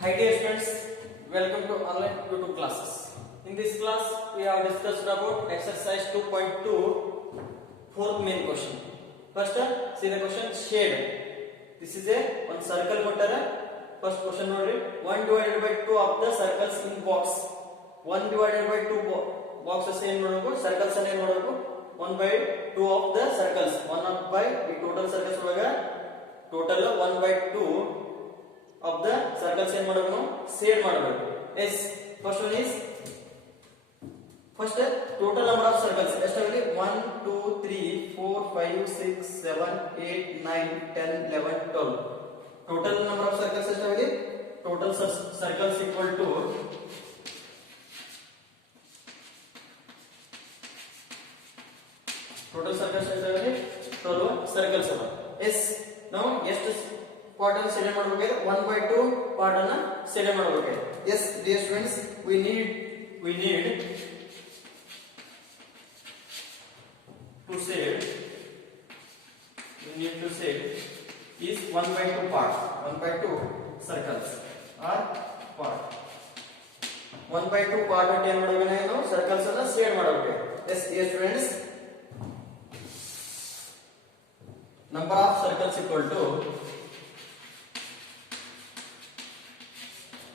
Hi dear students, welcome to online YouTube classes. In this class, we have discussed about exercise 2.2, fourth main question. First, see the question shade. This is a one circle kottara. First question nodri 1 divided by 2 of the circles in box. 1 divided by 2 boxes ಏನು ಮಾಡಬೇಕು circles ಅನ್ನು ಏನು ಮಾಡಬೇಕು 1 by 2 of the circles 1 up by ಈ total circles ಒಳಗ total 1 by 2 of the circles ಏನು ಮಾಡಬೇಕು ನಾವು shade ಮಾಡಬೇಕು. yes first one is first total number of circles ಎಷ್ಟಾಗಲಿ 1 2 3 4 5 6 7 8 9 10 11 12 total number of circles ಎಷ್ಟಾಗಲಿ total circles equal to total circles ಎಷ್ಟಾಗಲಿ 12 circles ಅವ. yes ನಾವು ಎಷ್ಟು part ಅನ್ನು ಸೆಲೆಕ್ಟ್ ಮಾಡಬೇಕು 1 by 2 ಪಾರ್ಟ್ ಅನ್ನು ಸೆಲೆಕ್ಟ್ ಮಾಡಬೇಕು. yes dear students we need to say is 1 by 2 part 1 by 2 circles or part 1 by 2 part ಅನ್ನು ಏನು ಮಾಡಬೇಕು ನಾವು ಸರ್ಕಲ್ಸ್ ಅನ್ನು ಸೇವ್ ಮಾಡಬೇಕು. yes dear students number of circles equal to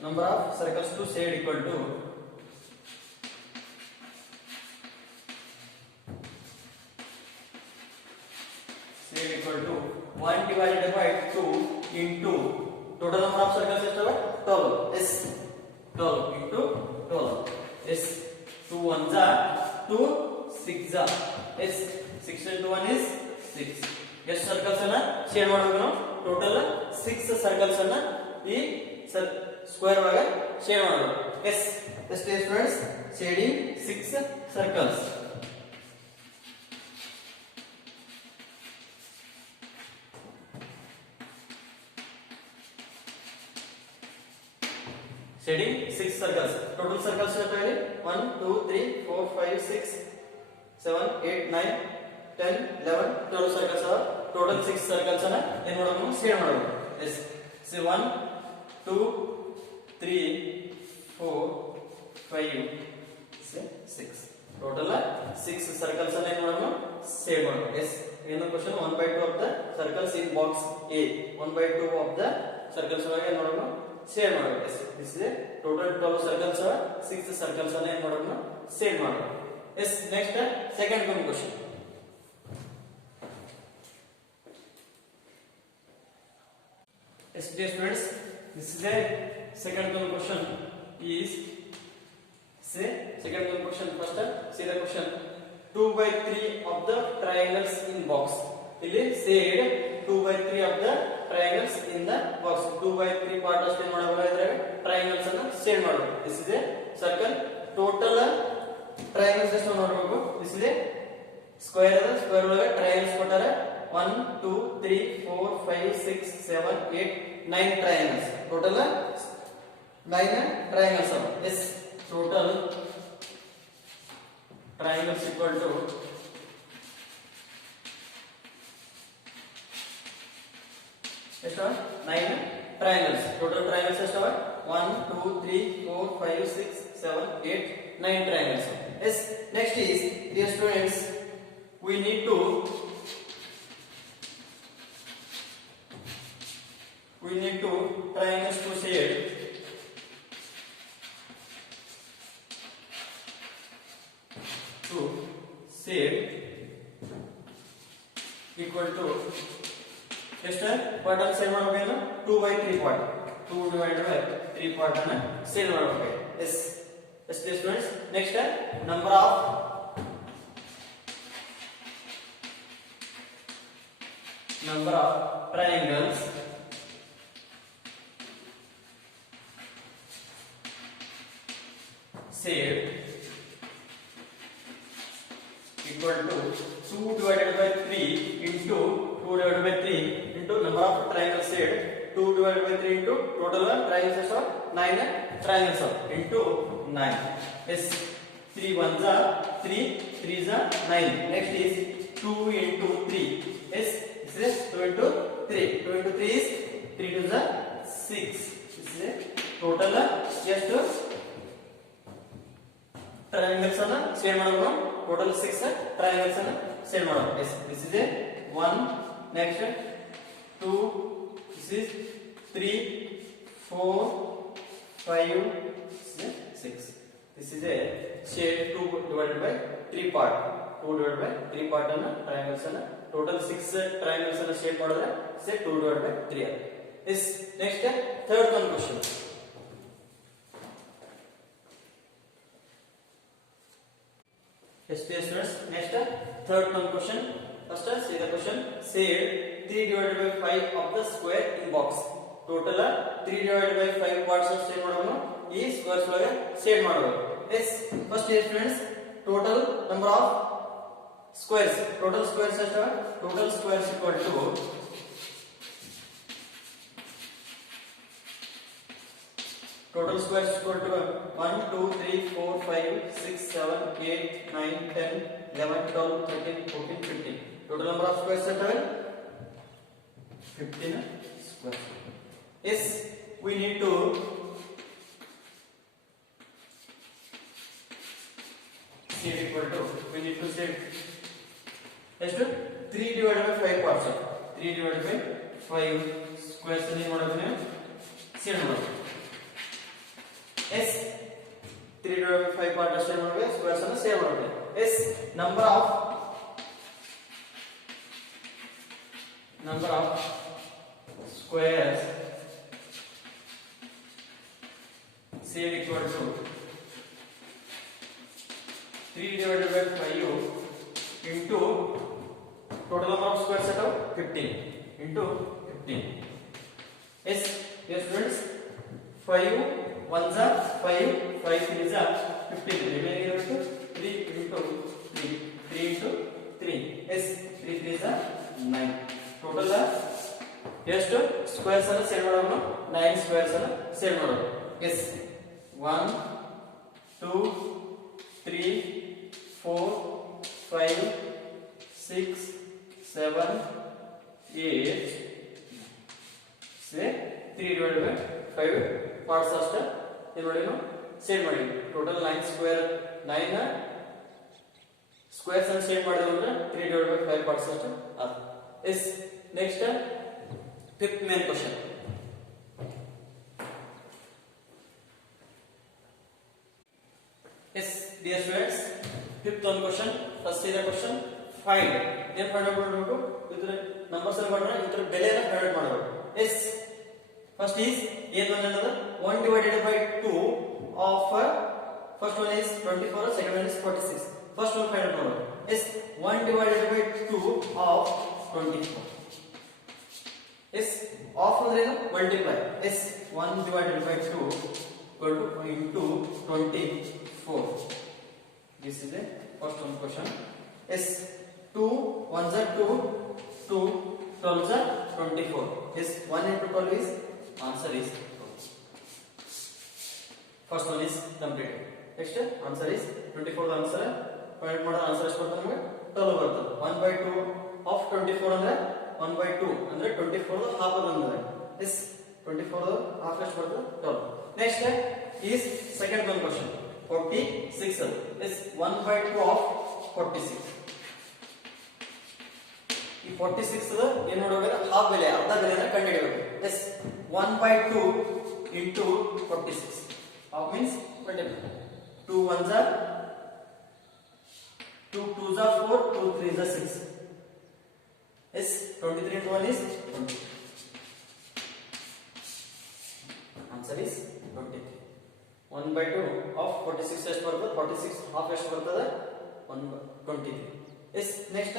number of circles to shade equal to shade equal to 1 divided by 2 into total number of circles ಎಷ್ಟವ 12. yes 12 into 12. yes 2 1s are 2 6s are yes 6 into 1 is 6. ಎಷ್ಟು circles ಅನ್ನ shade ಮಾಡಬೇಕು ನಾವು total 6 circles ಅನ್ನ ಈ square ಒಳಗೆ shade ಮಾಡಬೇಕು. yes just students shading 6 circles. shading 6 circles total circles ಎಷ್ಟಾಗಿದೆ 1 2 3 4 5 6 7 8 9 10 11 12 circles are total 6 circles ಅನ್ನು ಏನು ಮಾಡಬೇಕು ಶೇಡ್ ಮಾಡಬೇಕು. yes see 1 2 3 4 5 6 total 6 circles ಅನ್ನು ಏನು ಮಾಡಬೇಕು ಶೇಡ್ ಮಾಡಬೇಕು. yes ಏನು question 1 by 2 of the circles in box A 1 by 2 of the circles ಒಳಗೆ ಏನು ಮಾಡಬೇಕು ಶೇಡ್ ಮಾಡಬೇಕು. yes this is a total 12 circles 6 circles ಅನ್ನು ಏನು ಮಾಡಬೇಕು ಶೇಡ್ ಮಾಡಬೇಕು. yes next second question. yes dear students this is a second question is say second question first see the question 2 by 3 of the triangles in box ಇಲ್ಲಿ shade 2 by 3 of the triangles in the box 2 by 3 part ಅಷ್ಟೇ ಮಾಡಬೇಕು ಇದ್ರೆ triangles ಅನ್ನು shade ಮಾಡಬೇಕು. this is a circle total triangles ಎಷ್ಟು ಮಾಡಬೇಕು this is a square ಒಳಗೆ triangles ಕೊಟ್ಟಾರೆ 1 2 3 4 5 6 7 8 9 triangles total 9 triangles are. yes total triangles equal to ಎಷ್ಟು 9 triangles total triangles ಎಷ್ಟು 1 2 3 4 5 6 7 8 9 triangles. yes next is dear students we need to triangles to shade equal to ಎಷ್ಟು part ಅನ್ನು save ಮಾಡಬೇಕು 2 by 3 part 2 divided by 3 part ಅನ್ನು save ಮಾಡಬೇಕು. yes students next number of triangles shade equal to 2 divided by 3 into 2 divided by 3 into number of triangles shade 2 divided by 3 into total triangles of 9 triangles of into 9. yes 3 1s are 3 3s are 9. next is 2 into 3. yes this is 2 into 3 2 into 3 is 3 to the 6. this is total ಎಷ್ಟು triangles ಅನ್ನ shade ಮಾಡೋಣ total 6 triangles ಅನ್ನ shade ಮಾಡೋಣ yes this is a 1 next 2 this is 3 4 5 6 this is a shade 2 divided by 3 part 2 divided by 3 part ಅನ್ನ triangles ಅನ್ನ total 6 triangles ಅನ್ನ shade ಮಾಡಿದ್ರೆ say 2 divided by 3 is next third one question. Yes dear students, next third one question. First see the question. Shade 3 divided by 5 of the square in box. Total 3 divided by 5 parts of shade ಮಾಡೋಣ ಈ squares ಒಳಗೆ shade ಮಾಡಬೇಕು. Yes, first dear students, total number of squares. Total squares ಎಷ್ಟು? Total squares equal to total squares equal to 1 2 3 4 5 6 7 8 9 10 11 12 13 14 15. Total number of squares are 15 squares. Yes, we need to set equal to set ಎಷ್ಟು 3 divided by 5 parts 3 divided by 5 squares ಅನ್ನು ಏನು ಮಾಡೋದು ನೀವು set ಮಾಡೋದು. S 3 divided by 5 part ಅಷ್ಟೇ ಮಾಡಬೇಕು squares ಅನ್ನು save ಮಾಡಬೇಕು. S number of squares saved equal to 3 divided by 5 into total number of squares at 15 into 15. Yes, yes students, 5 1s are 5, 5 3s are 15. Remaining into 3 into 3, 3 into 3. Yes, 3 3s are 9. Total ಎಷ್ಟು squares ಅನ್ನು save ಮಾಡೋಣ 9 squares ಅನ್ನು save ಮಾಡೋಣ. Yes, 1 2 3 4 5 6 7 8 say 3 divided by 5 parts ಅಷ್ಟೇ ಏನು ಮಾಡಿ ನಾವು save ಮಾಡಿ ಟೋಟಲ್ 9 ಸ್ಕ್ವೇರ್ 9 ಸ್ಕ್ವೇರ್ಸ್ ಅನ್ನು ಸೇವ್ ಮಾಡಿದ್ರೆ 3 divided by 5 parts ಅಷ್ಟೇ ಆಯ್ತು. Is next fifth main question. Yes dear students, fifth one question. First is the question, find ಏನು ಫೈಂಡ್ ಔಟ್ ಮಾಡಬೇಕು ಇದರ ನಂಬರ್ಸ್ ಅನ್ನು ಮಾಡೋಣ ಇದರ ಬೆಲೆಯನ್ನು ಫೈಂಡ್ ಔಟ್ ಮಾಡಬೇಕು. Yes, first is ಏನು ಅನ್ನೋದು 1 divided by 2 of first one is 24, second one is 46. First one find out ಮಾಡಬೇಕು. Yes, 1 divided by 2 of 24. Yes, of ಅಂದ್ರೆ ಏನು multiply. Yes, 1 divided by 2 equal to into 24. This is the first one question. Yes, 2 1s are 2, 2 12s are 24. Yes, 1 into 12 is answer is 12. First one is completed. Next answer is 24. The answer find ಮಾಡೋ answer ಎಷ್ಟು ಬರುತ್ತೆ ನಮಗೆ 12 ಬರುತ್ತೆ. 1 by 2 of 24 ಅಂದ್ರೆ 1 by 2 ಅಂದ್ರೆ 24 half ಬಂದಿದೆ. Yes, 24 half ಎಷ್ಟು ಬರುತ್ತೆ 12. Next is second one question, 46. Yes, 1 by 2 of 46. ಈ 46 ಏನು ಮಾಡಬೇಕು ಹಾಫ್ ಬೆಲೆ ಅರ್ಧ ಬೆಲೆಯನ್ನು ಕಂಡುಹಿಡಿಯಬೇಕು. Yes, 1 by 2 into 46. Half means 20. 2 1s are 2 2s are 4, 2 3s are 6. Yes, 23 into 1 is 20. Answer is 23. 1 by 2 of 46 ಎಷ್ಟು ಬರ್ತದೆ 46 half ಎಷ್ಟು ಬರ್ತದೆ 23. Yes, next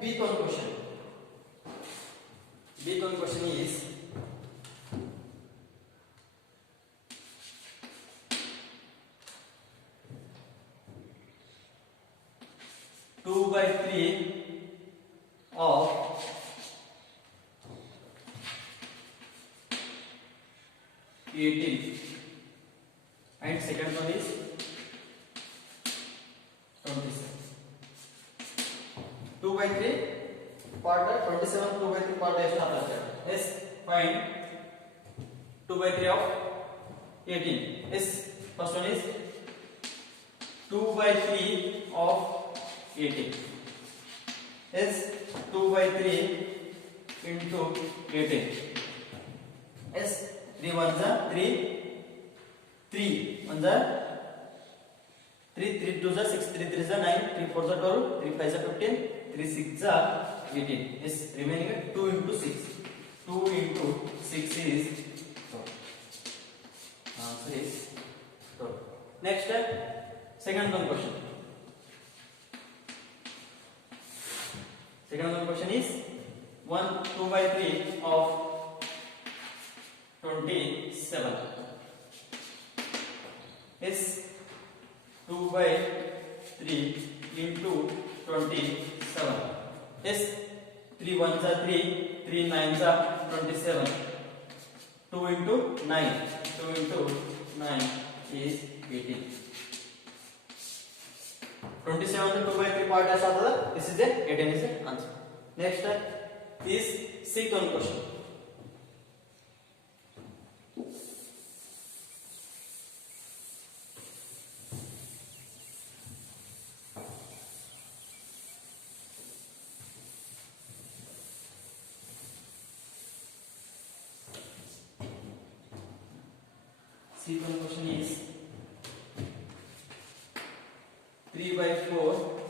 B one question. B one question is 2 by 3 of 18 and second one is 27. 2 by 3 part 27 2 by 3 part ಎಷ್ಟು ಆಗುತ್ತೆ. Yes, find 2 by 3 of 18. Yes, first one is 2 by 3 of 18. Yes, 2 by 3 into 18. Yes, 3 ones are 3, 3 ones are 3, 3 twos are 6, 3 threes are 9, 3 fours are 12, 3 fives are 15, 3 sixes are 18. Yes, remaining 2 into 6. 2 into 6 is 12. Answer is 12. Next, second one question. Second one question is 2 by 3 of 27. Is 2 by 3 into 27. Yes, 3 ones are 3, 3 nines are 27. 2 into 9. 2 into 9 is 18. 27 to 2 by 3 part as other. This is the 18 is the answer. Next is second question. Second question is 3 by 4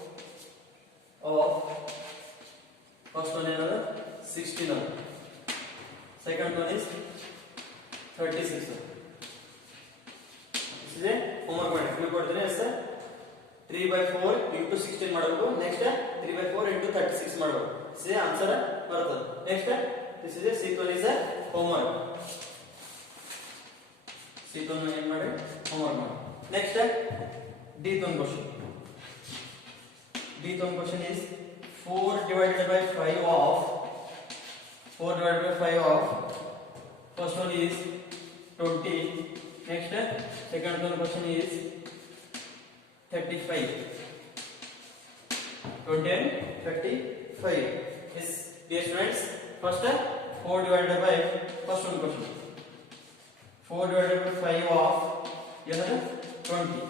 of first one another 16. Second one is 36. This is a homework point. You got the answer. 3 by 4 into 16 ಮಾಡಬೇಕು. Next 3 by 4 into 36 ಮಾಡಬೇಕು. This is answer ಬರ್ತದೆ. Next this is a sequence is a homework. sequence ಏನು ಮಾಡಿ homework ಮಾಡಿ. Next D one question. D one question is 4 divided by 5 of 4 divided by 5 of first one is 20. Next second one question is 35. 20 and 35. Yes, dear students, first 4 divided by first one question. 4 divided by 5 of 20.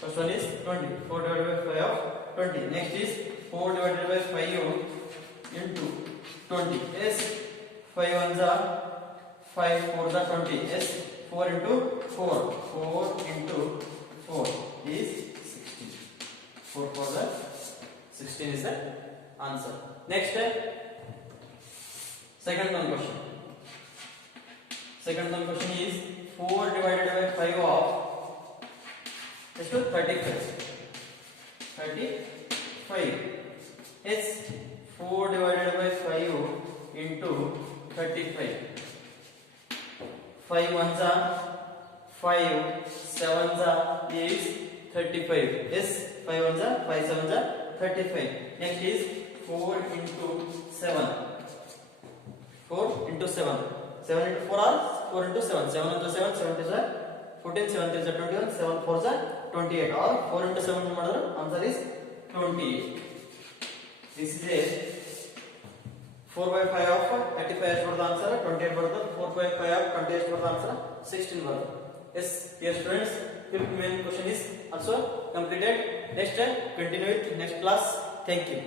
First one is 20. 4 divided by 5 of 20. Next is 4 divided by 5 into 20. Yes, 5 ones are 5, 4s are 20. Yes, 4 into 4. 4 into 4 is 16. 4 4s are 16 is the answer. Next, second one question. Second one question is 4 divided by 5 of is to 35. 35. Yes, 4 divided by 5 into 35. 5 ones are 5, 7s are is 35. Yes, 5 ones are 5 7s are 35. Next is 4 into 7. 4 into 7. 7 into 4 are 4 into 7. 7 into 7, 7 is 14, 7 is 21, 7 4 is 28. Or 4 into 7 answer is 28. This is a 4 by 5 of 35 is for the answer, 28 for the 4 by 5 of 28 for the answer, 16 for the. Yes, dear students, the main question is also completed. Next, continue with next class. Thank you.